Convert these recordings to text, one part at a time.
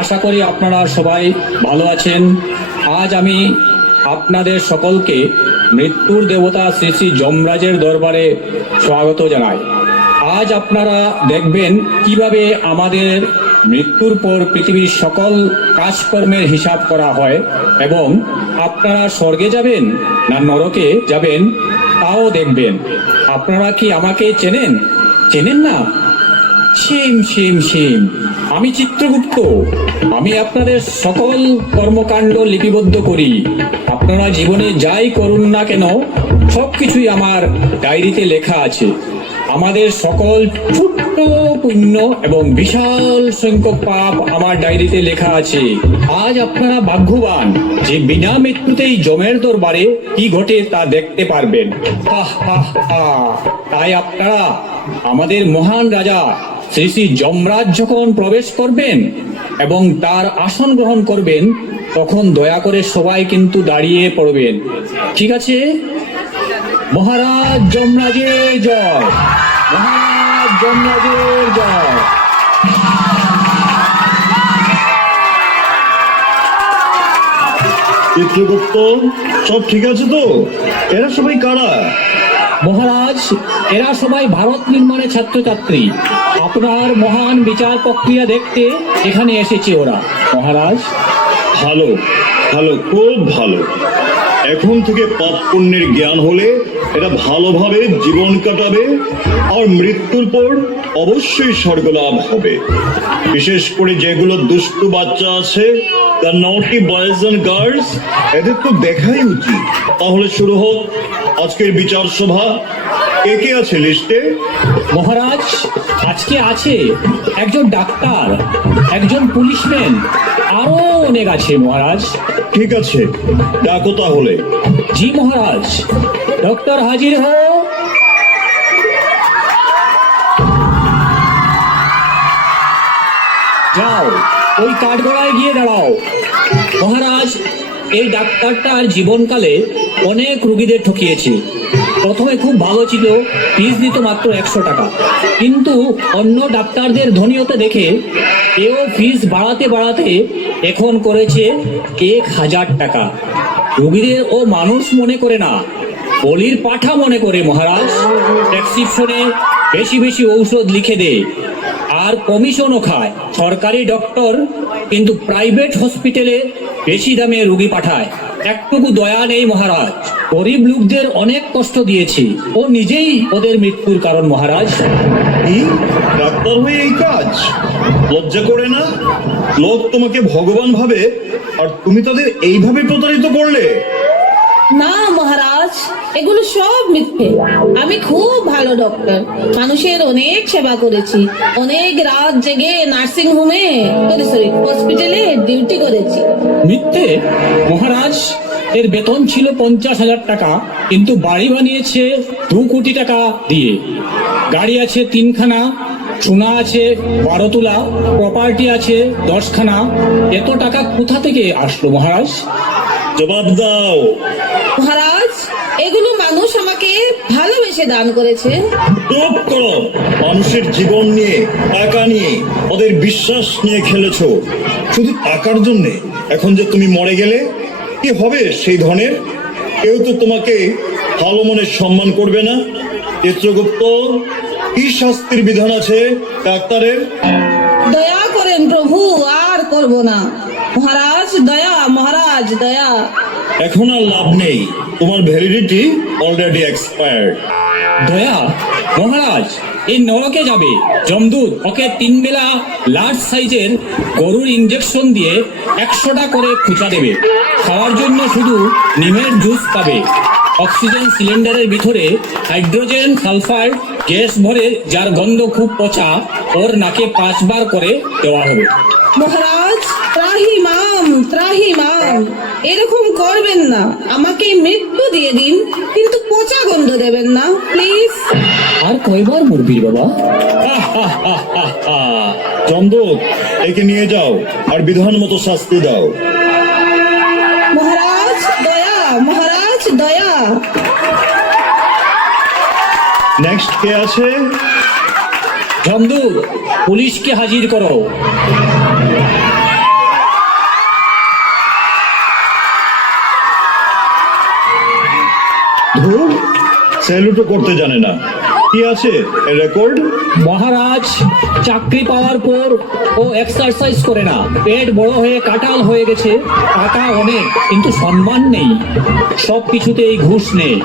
আশা করি আপনারা সবাই ভালো আছেন। আজ আমি আপনাদের সকলকে মৃত্যুর দেবতা শ্রী শ্রী যমরাজের দরবারে স্বাগত জানাই। আজ আপনারা দেখবেন কিভাবে আমাদের মৃত্যুর পর পৃথিবীর সকল কাজকর্মের হিসাব করা হয় এবং আপনারা স্বর্গে যাবেন না নরকে যাবেন তাও দেখবেন। আপনারা কি আমাকে চেনেন না? সেম আমি চিত্রগুপ্ত। আমি আপনাদের সকল কর্মকাণ্ড লিপিবদ্ধ করি। আপনারা জীবনে যাই করুন না কেন সবকিছুই আমার ডায়েরিতে লেখা আছে। আমাদের সকল ছোট্ট পুণ্য এবং বিশাল সংখ্যক পাপ আমার ডায়েরিতে লেখা আছে। আজ আপনারা ভাগ্যবান যে বিনা মৃত্যুতেই যমের দরবারে কি ঘটে তা দেখতে পারবেন। তাই আপনারা আমাদের মহান রাজা শ্রী শ্রী যমরাজ যখন প্রবেশ করবেন এবং তার আসন গ্রহণ করবেন তখন দয়া করে সবাই কিন্তু দাঁড়িয়ে পড়বেন, ঠিক আছে? মহারাজ যমরাজের জয়, মহারাজ যমরাজের জয়। চিত্রগুপ্ত, সব ঠিক আছে তো? এরা সবাই কারা? মহারাজ, এরা সবাই ভারত নির্মাণের ছাত্রছাত্রী। আপনার মহান বিচার প্রক্রিয়া দেখতে এখানে এসেছে ওরা। মহারাজ, ভালো ভালো, খুব ভালো। এখন থেকে পাপ পুণ্যের জ্ঞান হলে এরা ভালোভাবে জীবন কাটাবে আর মৃত্যুর পর অবশ্যই স্বর্গলাভ হবে। বিশেষ করে যেগুলো দুষ্টু বাচ্চা আছে, দ্য নটি বয়েজ এন্ড গার্লস, এদের তো দেখাই উচিত। তাহলে শুরু হোক আজকের বিচার সভা। কে আছে লিস্টে? মহারাজ, আজকে আছে একজন ডাক্তার, একজন পুলিশম্যান, আরো অনেক আছে মহারাজ। ঠিক আছে, ডাকো তাহলে। জি মহারাজ। ডক্টর হাজির হও। যাও, ওই কাঠগড়ায় গিয়ে দাঁড়াও। মহারাজ, এই ডাক্তারটার জীবনকালে অনেক রোগীদের ঠকিয়েছে। প্রথমে খুব ভালো ছিল, ফিস দিত মাত্র 100 টাকা, কিন্তু অন্য ডাক্তারদের ধনীয়তা দেখে এও ফিস বাড়াতে এখন করেছে 1000 টাকা। রোগীদের ও মানুষ মনে করে না, বলির পাঠা মনে করে মহারাজ। প্রেসক্রিপশনে বেশি ঔষধ লিখে দেয় আর কমিশনও খায়। সরকারি ডক্টর কিন্তু প্রাইভেট হসপিটালে বেশি দামে রোগী পাঠায়। একটুকু দয়া নেই মহারাজ। গরিব লোকদের অনেক কষ্ট দিয়েছি, ও নিজেই ওদের মৃত্যুর কারণ মহারাজ। কি ডাক্তার হয়ে এই কাজ? লজ্জা করে না? লোক তোমাকে ভগবান ভাবে আর তুমি তাদের এইভাবে প্রতারিত করলে? না মহারাজ, এগুলো সব মিথ্যে। আমি খুব ভালো ডক্টর, মানুষের অনেক সেবা করেছি, অনেক রাত জেগে নার্সিং হোমে হসপিটালে ডিউটি করেছি। মিথ্যে মহারাজ? এর বেতন ছিল 50,000 টাকা, কিন্তু বাড়ি বানিয়েছে 2 কোটি টাকা দিয়ে। গাড়ি আছে 3খানা, সোনা আছে 12 তোলা, প্রপার্টি আছে 10খানা। এত টাকা কোথা থেকে আসলো মহারাজ? জবাব দাও। মহারাজ, এগুলো মানুষ আমাকে ভালোবেসে দান করেছে। চুপ করো। মানুষের জীবন নিয়ে, টাকা নিয়ে, ওদের বিশ্বাস নিয়ে খেলেছো শুধু টাকার জন্যে। এখন যে তুমি মরে গেলে কি হবে সেই ধনের? কেউ তো তোমাকে ভালো মনে সম্মান করবে না। চিত্রগুপ্ত, কি শাস্তির বিধান আছে ডাক্তারের? দয়া করেন প্রভু, আর করব না। মহারাজ দয়া, মহারাজ দয়া। এখন আর লাভ নেই, তোমার ভ্যালিডিটি অলরেডি এক্সপায়ার্ড। দয়া? মহারাজ, এই নরকে যাবে। যমদূত ওকে 3 বেলা লার্জ সাইজের গরুর ইঞ্জেকশন দিয়ে 100টা করে খুঁচা দেবে। খাওয়ার জন্য শুধু নিমের জুস পাবে। অক্সিজেন সিলিন্ডারের ভিতরে হাইড্রোজেন সালফাইড গ্যাস ভরে, যার গন্ধ খুব পচা, ওর নাকে 5 বার করে দেওয়া হবে। মহারাজ ত্রাহিমাম, ত্রাহিমাম, এরকম করবেন না। আমাকে মৃত্যু দিয়ে দিন, কিন্তু পচা গন্ধ দেবেন না প্লিজ। আর কয়বার মরবি বাবা? চন্দক, একে নিয়ে যাও আর বিধান মতো শাস্তি দাও। মহারাজ দয়া, মহারাজ দয়া। নেক্সট কে আছে? যমদূত, পুলিশকে হাজির করো। স্যালুটও করতে জানে না। কি আছে রেকর্ড? মহারাজ, চাকরি পাওয়ার পর ও এক্সারসাইজ করে না, পেট বড় হয়ে কাটাল হয়ে গেছে, টাকা অনেক কিন্তু সম্মান নেই, সব কিছুতেই ঘুষ নেই,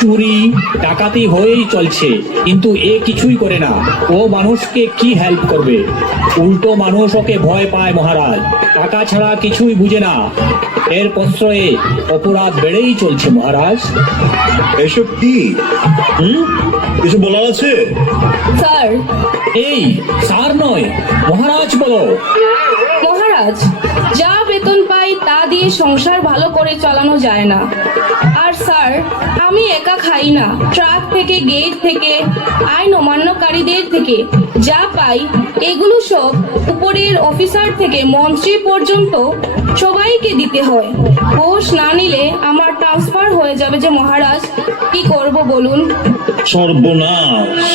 চুরি ডাকাতি হয়েই চলছে, কিন্তু এ কিছুই করে না। ও মানুষকে কি হেল্প করবে? উল্টো মানুষ ওকে ভয় পায় মহারাজ, টাকা ছাড়া কিছুই বুঝে না। এর প্রশ্রয়ে অপরাধ বেড়েই চলছে মহারাজ। এসব কি? কিছু বলার আছে? স্যার, এই স্যার নয়, মহারাজ বলো। মহারাজ, যা বেতন পাই তা দিয়ে সংসার ভালো করে চালানো যায় না। আর স্যার, আমি একা খাই না, ট্রাক থেকে, গেট থেকে, আইন অমান্যকারীদের থেকে যা পাই এগুলো সব উপরের অফিসার থেকে মন্ত্রী পর্যন্ত সবাইকে দিতে হয়। ঘুষ না নিলে আমার ট্রান্সফার হয়ে যাবে যে মহারাজ, কি করব বলুন? সর্বনাশ!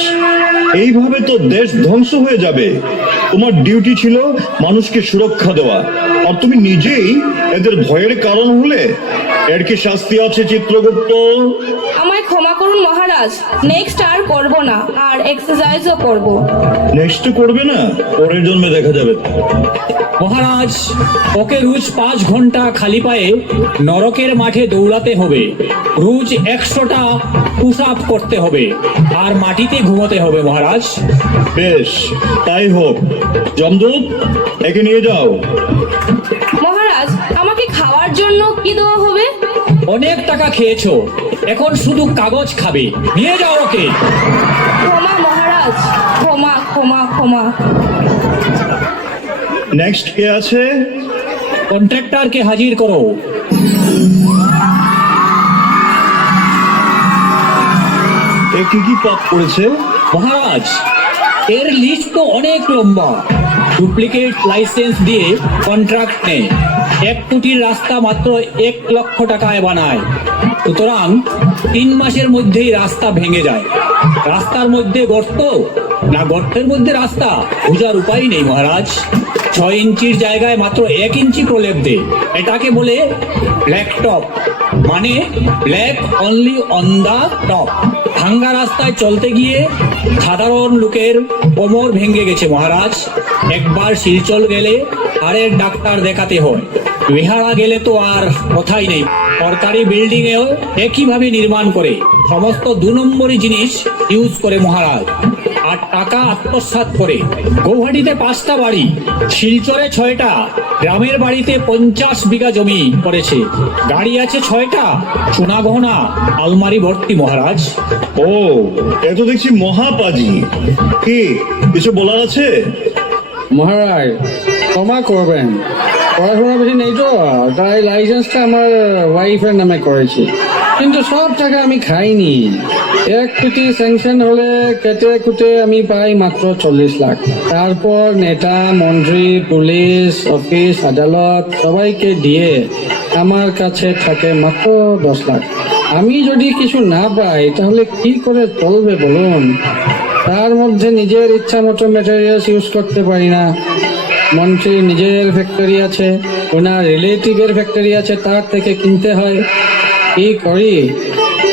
এইভাবে তো দেশ ধ্বংস হয়ে যাবে। তোমার ডিউটি ছিল মানুষকে সুরক্ষা দেওয়া, আর তুমি নিজেই এদের ভয়ের কারণ হলে। এর কি শাস্তি আছে চিত্রগুপ্ত? আমায় ক্ষমা করুন মহারাজ, নেক্সট আর করব না, আর এক্সারসাইজও করব। নেক্সট করবে না? পরের জন্মে দেখা যাবে। মহারাজ, ওকে রোজ 5 ঘন্টা খালি পায়ে নরকের মাঠে দৌড়াতে হবে, রোজ 100টা পুশ আপ করতে হবে, আর মাটিতে ঘুমোতে হবে মহারাজ। বেশ, তাই হোক। যমদূত, একে নিয়ে যাও। মহারাজ, আমাকে খাওয়ার জন্য কি দেওয়া হবে? অনেক টাকা খেয়েছো, এখন শুধু কাগজ খাবে, নিয়ে যাও ওকে। ক্ষমা মহারাজ, ক্ষমা ক্ষমা ক্ষমা। নেক্সট কে আছে? কন্ট্রাক্টরকে হাজির করো। এ কি কি পাপ করেছে? মহারাজ, এর লিস্ট তো অনেক লম্বা। ডুপ্লিকেট লাইসেন্স দিয়ে কন্ট্রাক্ট নেয়, 1 কোটির রাস্তা মাত্র 1 লক্ষ টাকায় বানায়, সুতরাং 3 মাসের মধ্যেই রাস্তা ভেঙে যায়। রাস্তার মধ্যে গর্ত, না গর্তের মধ্যে রাস্তা, বোঝার উপায় নেই মহারাজ। 6 ইঞ্চির জায়গায় মাত্র 1 ইঞ্চি প্রলেপ দেয়, এটাকে বলে ব্ল্যাক টপ, মানে black only on the top. ভাঙ্গা রাস্তায় চলতে গিয়ে সাধারণ লোকের কোমর ভেঙে গেছে মহারাজ। একবার শিলচর গেলে হাড়ের ডাক্তার দেখাতে হয়, বিহারা গেলে তো আর কথাই নেই। সরকারি বিল্ডিং এও একইভাবে নির্মাণ করে, সমস্ত 2 নম্বরই জিনিস ইউজ করে মহারাজ, আর টাকা আত্মসাৎ করে। গৌহাটিতে 5টা বাড়ি, শিলচরে 6টা, গ্রামের বাড়িতে 50 বিঘা জমি করেছে, গাড়ি আছে 6টা, সোনা গহনা আলমারি ভর্তি মহারাজ। ও, এ তো দেখছি মহাপাজি। কি কিছু বলার আছে? মহারাজ, ক্ষমা করবেন, পড়াশোনা বেশি নেই তো, তাই লাইসেন্সটা আমার ওয়াইফের নামে করেছি, কিন্তু সব টাকা আমি খাইনি। 1 কোটি স্যাংশন হলে কেটে কুটে আমি পাই মাত্র 40 লাখ। তারপর নেতা, মন্ত্রী, পুলিশ, অফিস, আদালত সবাইকে দিয়ে আমার কাছে থাকে মাত্র 10 লাখ। আমি যদি কিছু না পাই তাহলে কি করে চলবে বলুন? তার মধ্যে নিজের ইচ্ছা মতো ম্যাটেরিয়ালস ইউজ করতে পারি না। মন্ত্রীর নিজের ফ্যাক্টরি আছে, ওনার রিলেটিভের ফ্যাক্টরি আছে, তার থেকে কিনতে হয়। কি করি?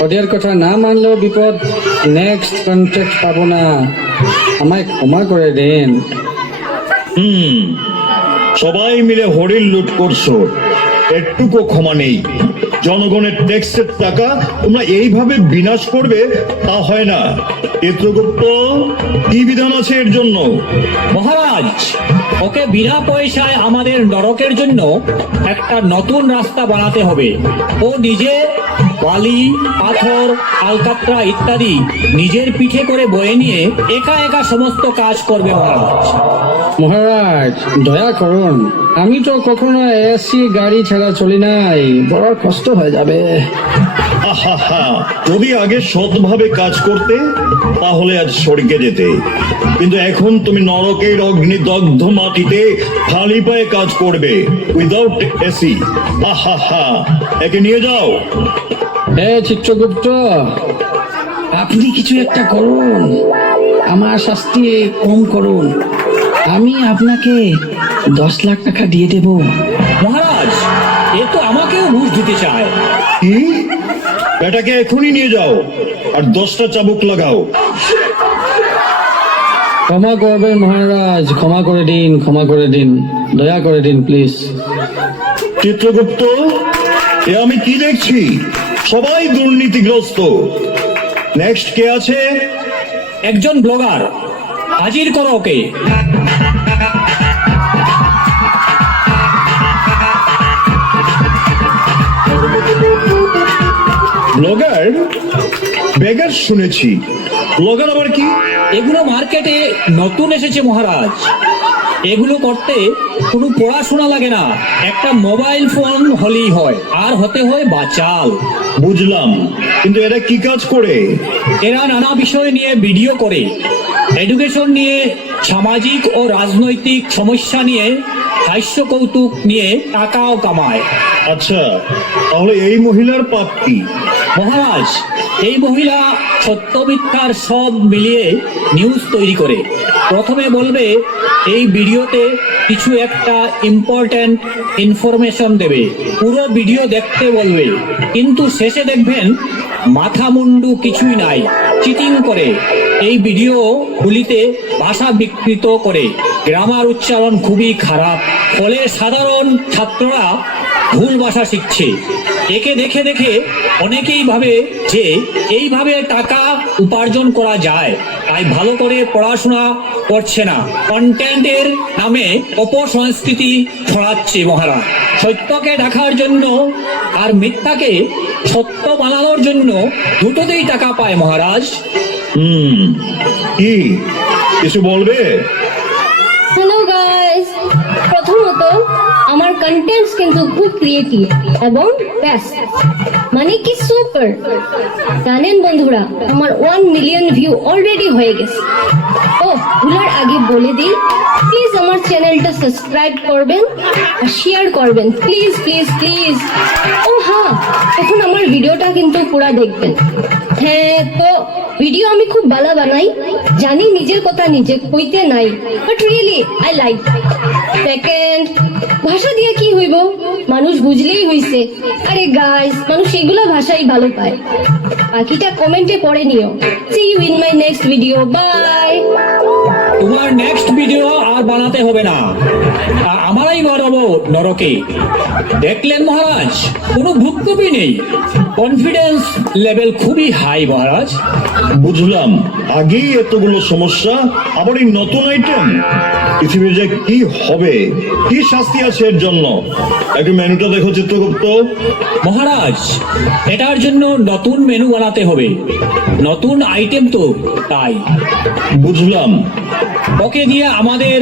ওদের কথা না মানলেও বিপদ, নেক্সট কন্ট্রাক্ট পাবো না। আমায় ক্ষমা করে দিন। সবাই মিলে হরিণ লুট করছো, একটুকু ক্ষমা নেই। জনগণের ট্যাক্সের টাকা তোমরা এইভাবে বিনাশ করবে, তা হয় না। চিত্রগুপ্ত, কি বিধান আছে এর জন্য? মহারাজ, ওকে বিনা পয়সায় আমাদের নরকের জন্য একটা নতুন রাস্তা বানাতে হবে। ও নিজে বালি, পাথর, আলকাতরা ইত্যাদি নিজের পিঠে করে বয়ে নিয়ে একা একা সমস্ত কাজ করবে মহারাজ। মহারাজ, দয়া করুন, আমি তো কখনো এসি গাড়ি ছাড়া চলি নাই, বড় কষ্ট হয়ে যাবে। আহা, যদি আগে সৎভাবে কাজ করতে তাহলে আজ স্বর্গে যেতে, কিন্তু এখন তুমি নরকের অগ্নিদগ্ধ মাটিতে খালি পায়ে কাজ করবে, উইদাউট এসি। আহা, একে নিয়ে যাও। চিত্রগুপ্ত, আপনি কিছু একটা করুন, আমার শাস্তি কম করুন, আমি আপনাকে 10 লাখ টাকা দিয়ে দেব। মহারাজ, এ তো আমাকেও ঘুষ দিতে চায়। কি? বেটাকে এখনই নিয়ে যাও আর 10টা চাবুক লাগাও। ক্ষমা করবেন মহারাজ, ক্ষমা করে দিন, ক্ষমা করে দিন, দয়া করে দিন প্লিজ। চিত্রগুপ্ত, এ আমি কি দেখছি? সবাই দুর্নীতিগ্রস্ত। নেক্সট কে আছে? একজন ব্লগার, হাজির করো ওকে। ব্লগার? বেগার শুনেছি, ব্লগার আবার কি? এগুলো মার্কেটে নতুন এসেছে মহারাজ। এগুলো করতে কোনো পড়াশোনা লাগে না, একটা মোবাইল ফোন হলেই হয়, আর হতে হয় বাচাল। বুঝলাম, কিন্তু এরা কি কাজ করে? এরা নানা বিষয় নিয়ে ভিডিও করে, এডুকেশন নিয়ে, সামাজিক ও রাজনৈতিক সমস্যা নিয়ে, হাস্য কৌতুক নিয়ে টাকাও কামায়। আচ্ছা, তাহলে এই মহিলার পাপ কি? মহারাজ, এই মহিলা সত্য মিথ্যার সব মিলিয়ে নিউজ তৈরি করে। প্রথমে বলবে এই ভিডিওতে কিছু একটা ইম্পর্ট্যান্ট ইনফরমেশন দেবে, পুরো ভিডিও দেখতে বলবে, কিন্তু শেষে দেখবেন মাথা মুন্ডু কিছুই নাই, চিটিং করে। এই ভিডিওগুলিতে ভাষা বিকৃত করে, গ্রামার উচ্চারণ খুবই খারাপ, ফলে সাধারণ ছাত্ররা ভুল ভাষা শিখছে। একে দেখে দেখে অনেকেই ভাবে যে এইভাবে টাকা উপার্জন করা যায়, তাই ভালো করে পড়াশোনা করছে না, কন্টেন্টের নামে অপসংস্কৃতি ছড়াচ্ছে মহারাজ। সত্যকে ঢাকার জন্য আর মিথ্যাকে সত্য বানানোর জন্য দুটোতেই টাকা পায় মহারাজ। কি কিছু বলবে? হ্যালো গাইস, প্রথমত আমার কন্টেন্টস কিন্তু খুব ক্রিয়েটিভ এবং বেস্ট, মানে কি সুপার। জানেন বন্ধুরা, আমার 1 মিলিয়ন ভিউ অলরেডি হয়ে গেছে। ও ভুলার আগে বলে দিই, প্লিজ আমার চ্যানেলটা সাবস্ক্রাইব করবেন আর শেয়ার করবেন, প্লিজ প্লিজ প্লিজ। ও হ্যাঁ, এখন আমার ভিডিওটা কিন্তু পুরা দেখবেন। হ্যাঁ, তো ভিডিও আমি খুব ভালো বানাই, জানি নিজের কথা নিজে কইতে নাই, but really I like. Second, ভাষা দিয়ে কি হইব, মানুষ বুঝলেই হইছে। আরে গাইস, মানুষ এগুলো ভাষাই ভালো পায়। বাকিটা কমেন্টে পড়ে নিও। See you in my next video, bye. তোমার নেক্সট ভিডিও আর বানাতে হবে না, আমারই বানাবো নরকে। দেখলেন মহারাজ, কোনো ভুক্তভোগী নেই, কনফিডেন্স লেভেল খুবই হাই মহারাজ। বুঝলাম, আগেই এতগুলো সমস্যা, আবার এই নতুন আইটেম। পৃথিবীর যে কি হবে, কি শাস্তি আছে এর জন্য? একটু মেনুটা দেখো চিত্রগুপ্ত। মহারাজ, এটার জন্য নতুন মেনু বানাতে হবে, নতুন আইটেম তো, তাই। বুঝলাম। ওকে দিয়ে আমাদের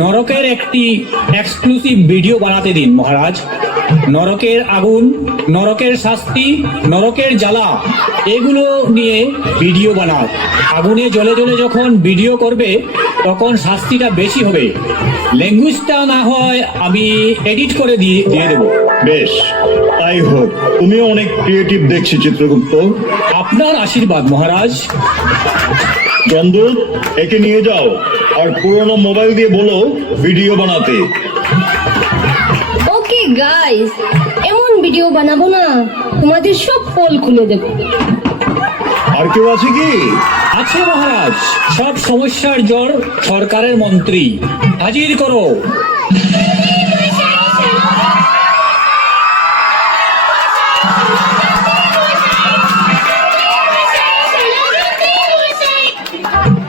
নরকের একটি এক্সক্লুসিভ ভিডিও বানাতে দিন মহারাজ। নরকের আগুন, নরকের শাস্তি, নরকের জ্বালা, এগুলো নিয়ে ভিডিও বানাও। আগুনে জ্বলে জ্বলে যখন ভিডিও করবে তখন শাস্তিটা বেশি হবে। ল্যাঙ্গুয়েজটা না হয় আমি এডিট করে দিয়ে দেবো। বেশ, তাই হোক। তুমিও অনেক ক্রিয়েটিভ দেখছি চিত্রগুপ্ত। আপনার আশীর্বাদ মহারাজ। চন্দন, একে নিয়ে যাও আর পুরোনো মোবাইল দিয়ে বলো ভিডিও বানাতে। ওকে গাইস, এমন ভিডিও বানাবো না, তোমাদের সব পোল খুলে দেবো। আর কেউ আছে কি? আছে মহারাজ, সব সমস্যার জড় সরকারের মন্ত্রী, হাজির করো।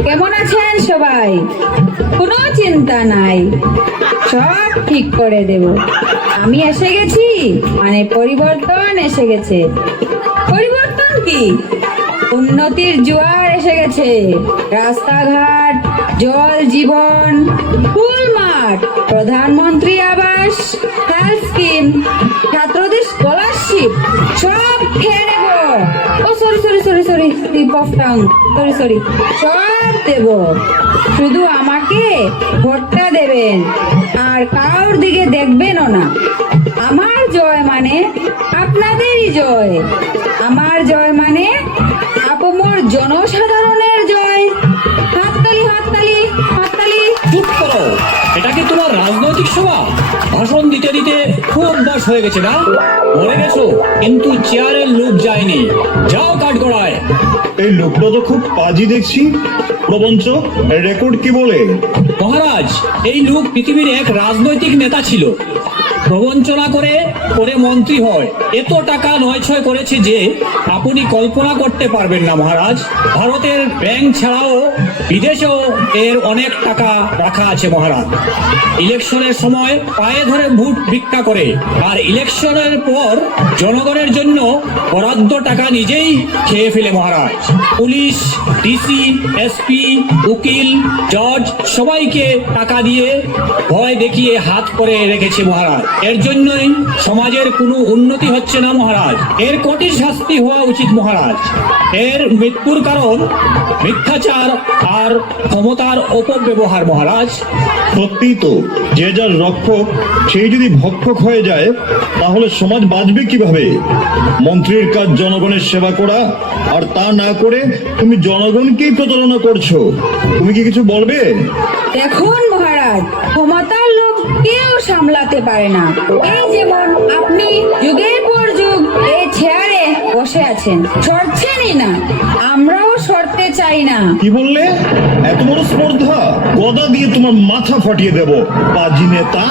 কেমন আছেন সবাই? কোনো চিন্তা নাই, সব ঠিক করে দেব। আমি এসে গেছি, মানে পরিবর্তন এসে গেছে। পরিবর্তন কি? উন্নতির জোয়ার এসে গেছে। রাস্তাঘাট, জল জীবন, ফুল মাঠ, প্রধানমন্ত্রী আবাস, হেলথ স্কিম, ছাত্রদের স্কলারশিপ, সব খেয়ে নেব। ও sorry sorry sorry sorry, slip of tongue, sorry sorry, সব দেব। শুধু আমাকে ভোটটা দেবেন, আর কারোর দিকে দেখবেনও না। আমার জয় মানে আপনাদেরই জয়, আমার জয় মানে আপমর জনসাধারণের জয়। হাততালি হাততালি হাততালি। চুপ করো, এটা কি তোমার রাজনৈতিক সভা? ভাষণ দিতে দিতে খুব অভ্যাস হয়ে গেছে না? মরে গেছো কিন্তু চেয়ারের লোভ যায়নি। যাও কাঠগড়ায়। এই লোকটা তো খুব পাজি দেখছি। প্রবঞ্চ, রেকর্ড কি বলে? মহারাজ, এই লোক পৃথিবীর এক রাজনৈতিক নেতা ছিল। প্রবঞ্চনা করে করে মন্ত্রী হয়। এত টাকা নয়ছয় করেছে যে আপনি কল্পনা করতে পারবেন না মহারাজ। ভারতের ব্যাংক ছাড়াও বিদেশেও এর অনেক টাকা রাখা আছে মহারাজ। ইলেকশনের সময় পায়ে ধরে ভোট ভিক্ষা করে, আর ইলেকশনের পর জনগণের জন্য বরাদ্দ টাকা নিজেই খেয়ে ফেলে মহারাজ। পুলিশ, ডিসি, এসপি, উকিল, জজ সবাইকে টাকা দিয়ে ভয় দেখিয়ে হাত করে রেখেছে মহারাজ। এর জন্যই সমাজের কোনো উন্নতি হচ্ছে না মহারাজ। এর কঠিন শাস্তি হওয়া উচিত মহারাজ। এর মৃত্যুর কারণ মিথ্যাচার আর ক্ষমতার অপব্যবহার মহারাজ। সত্যি তো, যে যার রক্ষক সেই যদি ভক্ষক হয়ে যায় তাহলে সমাজ বাঁচবে কিভাবে? মন্ত্রীর কাজ জনগণের সেবা করা, আর তা না করে তুমি জনগণকেই প্রতারণা করছো। তুমি কি কিছু বলবে? দেখুন মহারাজ, ক্ষমতার লোভ কেউ সামলাতে পারে না। এই যেমন আপনি যুগের পর যুগ এই চেয়ারে বসে আছেন, সরছেনই না। আমরাও সরতে চাই না। কি বললে? এত বড় স্পর্ধা! গদা দিয়ে তোমার মাথা ফাটিয়ে দেব, পাজি নেতা।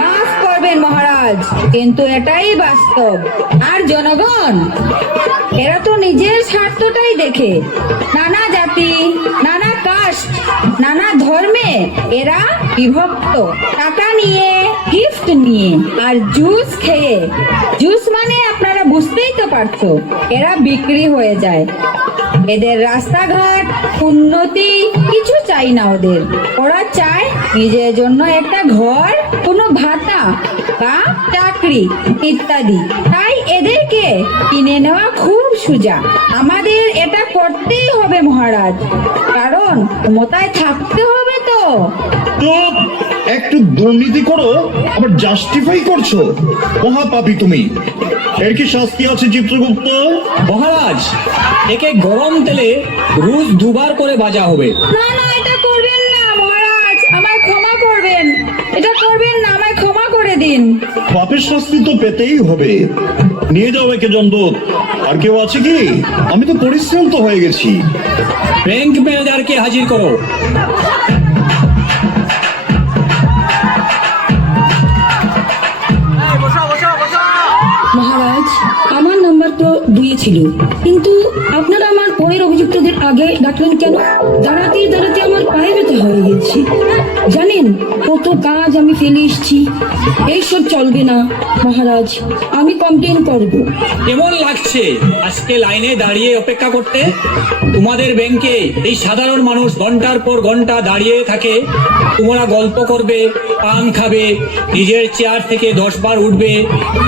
মাফ করবেন মহারাজ, কিন্তু এটাই বাস্তব। আর জনগণ, এরা তো নিজের স্বার্থটাই দেখে। নানা জাতি, নানা কাস্ট, নানা ধর্মে এরা বিভক্ত। টাকা নিয়ে, গিফট নিয়ে, আর জুস খেয়ে। জুস মানে আপনারা বুঝতেই তো পারছো, এরা বিক্রি হয়ে যায়। এদের রাস্তাঘাট, উন্নতি কিছু চাই না ওদের। ওরা চায় নিজের জন্য একটা ঘর, কোনো ভাতা বা চাকরি ইত্যাদি। তাই এদেরকে কিনে নেওয়া খুব সোজা। আমাদের এটা করতেই হবে মহারাজ, কারণ ক্ষমতায় থাকতে হবে তো। চুপ! একটু দুর্নীতি করো আবার জাস্টিফাই করছো। মহাপাপী তুমি। এর কি শাস্তি আছে চিত্রগুপ্ত? মহারাজ, একে গরম তেলে রোজ দুবার করে ভাজা হবে। না না, এটা করবেন না মহারাজ, আমায় ক্ষমা করবেন। এটা করবেন না, আমায় ক্ষমা করে দিন। পাপের শাস্তি তো পেতেই হবে। নিয়ে যাও একে জমদূত। আর কেউ আছে কি? আমি তো পরিশ্রান্ত হয়ে গেছি। ব্যাংক ম্যানেজারকে হাজির করো। মহারাজ, আমার নাম্বার তো 2 ছিল, কিন্তু আপনারা আমার পরের অভিযুক্তদের আগে ডাকলেন কেন? দাঁড়াতে দাঁড়াতে আমার পায়ে ব্যথা হয়ে গেছে। জানেন কত কাজ আমি ফেলে এসেছি। এইসব চলবে না মহারাজ, আমি কমপ্লেন করব। কেমন লাগছে আজকে লাইনে দাঁড়িয়ে অপেক্ষা করতে? তোমাদের ব্যাংকে এই সাধারণ মানুষ ঘন্টার পর ঘন্টা দাঁড়িয়ে থাকে। তোমরা গল্প করবে, পান খাবে, নিজের চেয়ার থেকে 10 বার উঠবে,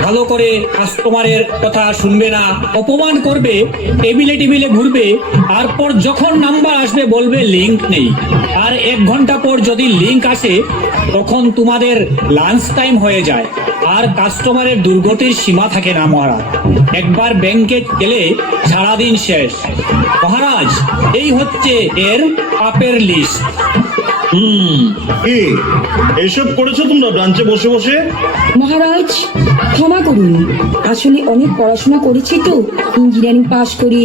ভালো করে কাস্টমারের কথা শুনবে না, অপমান করবে, টেবিলে টেবিলে ঘুরবে। তারপর যখন নাম্বার আসবে বলবে লিংক নেই। আর 1 ঘন্টা পর যদি লিংক আসে তখন তোমাদের লাঞ্চ টাইম হয়ে যায়। আর কাস্টমারের দুর্গতির সীমা থাকে না মহারাজ। একবার ব্যাংকে গেলে সারাদিন শেষ। মহারাজ, এই হচ্ছে এর পাপের লিস্ট। কি এসব করেছো তোমরা ব্রাঞ্চে বসে বসে? মহারাজ ক্ষমা করুন, আসলে অনেক পড়াশোনা করেছি তো। ইঞ্জিনিয়ারিং পাশ করে,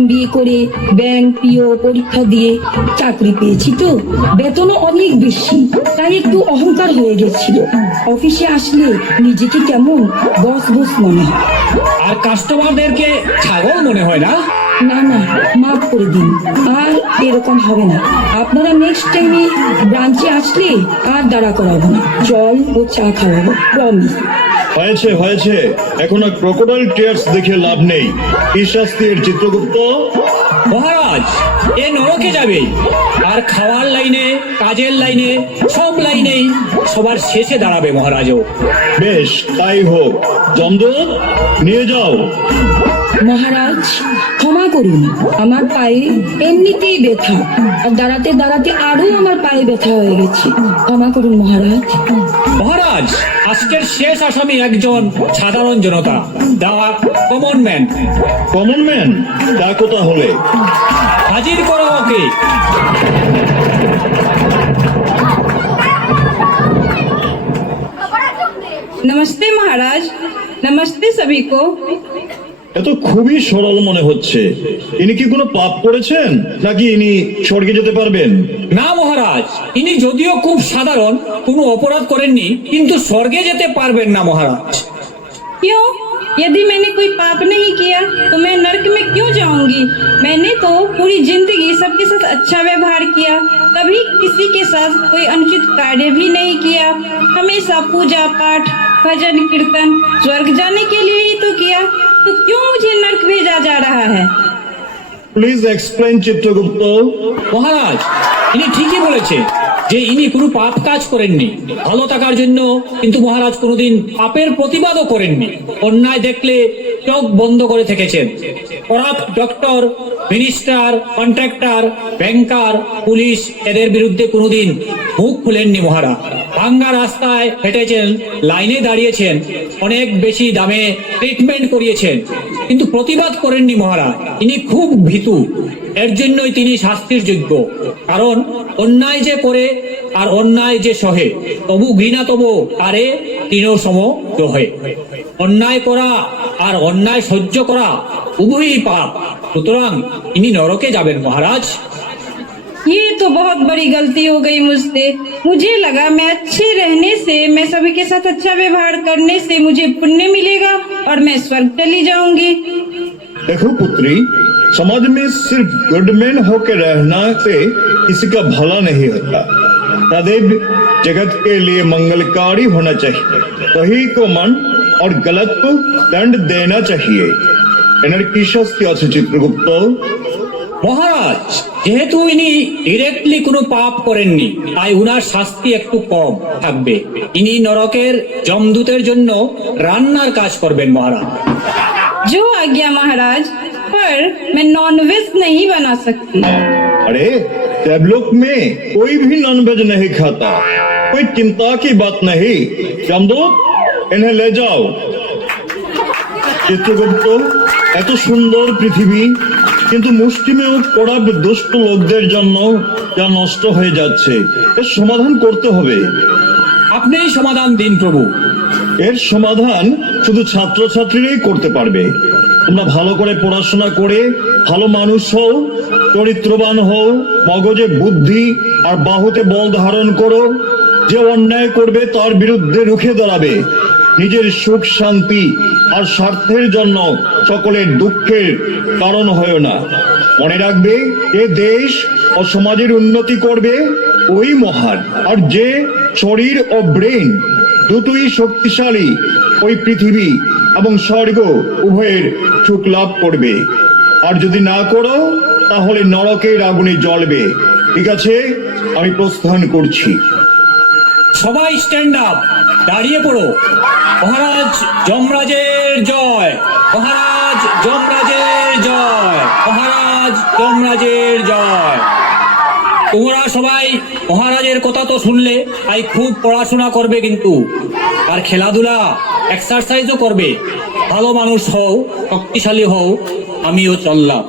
MBA করে, ব্যাংক পিও পরীক্ষা দিয়ে চাকরি পেয়েছি তো। বেতনও অনেক বেশি, তাই একটু অহংকার হয়ে গেছিল। অফিসে আসলে নিজেকে কেমন বস বস মনে হয়। আর কাস্টমারদেরকে ছাগল মনে হয় না? না না, মাফ করে দিন, আর এরকম হবে না। আপনারা নেক্সট টাইমে ব্রাঞ্চে আসলে আর দাঁড়া করাবো না, জল ও চা খাওয়াবো, প্রমিস। হয়েছে হয়েছে, এখন আর ক্রোকোডাইল টিয়ার্স দেখে লাভ নেই। কি শাস্তি এর চিত্রগুপ্ত? মহারাজ, এ নরকে যাবে। আর খাওয়ার লাইনে, কাজের লাইনে, সব লাইনেই সবার শেষে দাঁড়াবে মহারাজও। বেশ, তাই হোক। জমদূত, নিয়ে যাও। মহারাজ ক্ষমা করুন, আমার পায়ে এমনিতেই ব্যথা, আর দাঁড়াতে দাঁড়াতে আরো আমার পায়ে ব্যথা হয়ে গেছে। ক্ষমা করুন মহারাজ। মহারাজ, আজকের শেষ আসামি একজন সাধারণ জনতা, দা কমন ম্যান। Common man? ডাকো তাহলে। হাজির করো ওকে। नमस्ते महाराज, नमस्ते सभी को। এত খুবই সরল মনে হচ্ছে। ইনি কি কোনো পাপ করেছেন, নাকি ইনি স্বর্গে যেতে পারবেন? না মহারাজ, ইনি যদিও খুব সাধারণ, কোনো অপরাধ করেননি, কিন্তু স্বর্গে যেতে পারবেন না মহারাজ। क्यों? यदि मैंने कोई पाप नहीं किया तो मैं नरक में क्यों जाऊंगी? मैंने तो पूरी जिंदगी सबके साथ अच्छा व्यवहार किया, कभी किसी के साथ कोई अनुचित कार्य भी नहीं किया। हमेशा पूजा पाठ, भजन कीर्तन स्वर्ग जाने के लिए ही तो किया, तो क्यों मुझे नरक भेजा जा रहा है? Please explain Chitragupta. মহারাজ, ইনি ঠিকই বলেছে যে ইনি কোনো পাপ কাজ করেননি, ভালো থাকার জন্য কিন্তু মহারাজ কোনোদিন পাপের প্রতিবাদও করেননি। অন্যায় দেখলে চোখ বন্ধ করে থেকেছেন। অরাত ডক্টর, মিনিস্টার, কন্ট্রাক্টর, ব্যাংকার, পুলিশ এদের বিরুদ্ধে কোনোদিন মুখ খুলেননি মহারাজ। ভাঙ্গা রাস্তায় হেঁটেছেন, লাইনে দাঁড়িয়েছেন, অনেক বেশি দামে ট্রিটমেন্ট করিয়েছেন, কিন্তু প্রতিবাদ করেননি মহারাজ। ইনি খুব ভীতু, এর জন্যই তিনি শাস্তির যোগ্য। কারণ অন্যায় যে করে আর অন্যায় যে সহে, তবু ঘৃণা তবু আরে তিনও সম দহে। অন্যায় করা আর অন্যায় সহ্য করা উভয়ই পাপ, সুতরাং ইনি নরকে যাবেন মহারাজ। ये तो बहुत बड़ी गलती हो गई मुझसे। मुझे लगा मैं अच्छे रहने से, मैं सभी के साथ अच्छा व्यवहार करने से मुझे पुण्य मिलेगा और मैं स्वर्ग चली जाऊंगी। देखो पुत्री, समाज में सिर्फ गुडमैन होकर रहना से किसी का भला नहीं होता। सदैव जगत के लिए मंगलकारी होना चाहिए, सही को मन और गलत को दंड देना चाहिए। এনার কি শাস্তি আছে চিত্রগুপ্ত? মহারাজ, যেহেতু ইনি ডিরেক্টলি কোনো পাপ করেননি, তাই উনার শাস্তি একটু কম থাকবে। ইনি নরকের যমদূতের জন্য রান্নার কাজ করবেন মহারাজ। जो आज्ञा महाराज, पर मैं नॉनवेज नहीं बना सकती। अरे देवलोक में कोई भी नॉनवेज नहीं खाता, कोई चिंता की बात नहीं। जमदूत, इन्हें ले जाओ। চিত্রগুপ্ত, এত সুন্দর পৃথিবী, কিন্তু মুষ্টিমেয় কড়া দুষ্ট লোকদের জন্য যা নষ্ট হয়ে যাচ্ছে, এর সমাধান করতে হবে। আপনিই সমাধান দিন প্রভু। এর সমাধান শুধু ছাত্রছাত্রীরাই করতে পারবে। তোমরা ভালো করে পড়াশোনা করে ভালো মানুষ হও, চরিত্রবান হও, মগজে বুদ্ধি আর বাহুতে বল ধারণ করো। যে অন্যায় করবে তার বিরুদ্ধে রুখে দাঁড়াবে। নিজের সুখ শান্তি আর স্বার্থের জন্য সকলের দুঃখের কারণ হয় না। মনে রাখবে, এ দেশ ও সমাজের উন্নতি করবে ওই মহান। আর যে শরীর ও ব্রেন দুটোই শক্তিশালী, ওই পৃথিবী এবং স্বর্গ উভয়ের সুখ লাভ করবে। আর যদি না করো, তাহলে নরকের আগুনে জ্বলবে। ঠিক আছে, আমি প্রস্থান করছি। সবাই স্ট্যান্ড আপ, দাঁড়িয়ে পড়ো। মহারাজ যমরাজের জয়, মহারাজ যমরাজের জয়, মহারাজ যমরাজের জয়। তোমরা সবাই মহারাজের কথা তো শুনলে, তাই খুব পড়াশোনা করবে কিন্তু, আর খেলাধুলা এক্সারসাইজও করবে। ভালো মানুষ হও, শক্তিশালী হও। আমিও চললাম।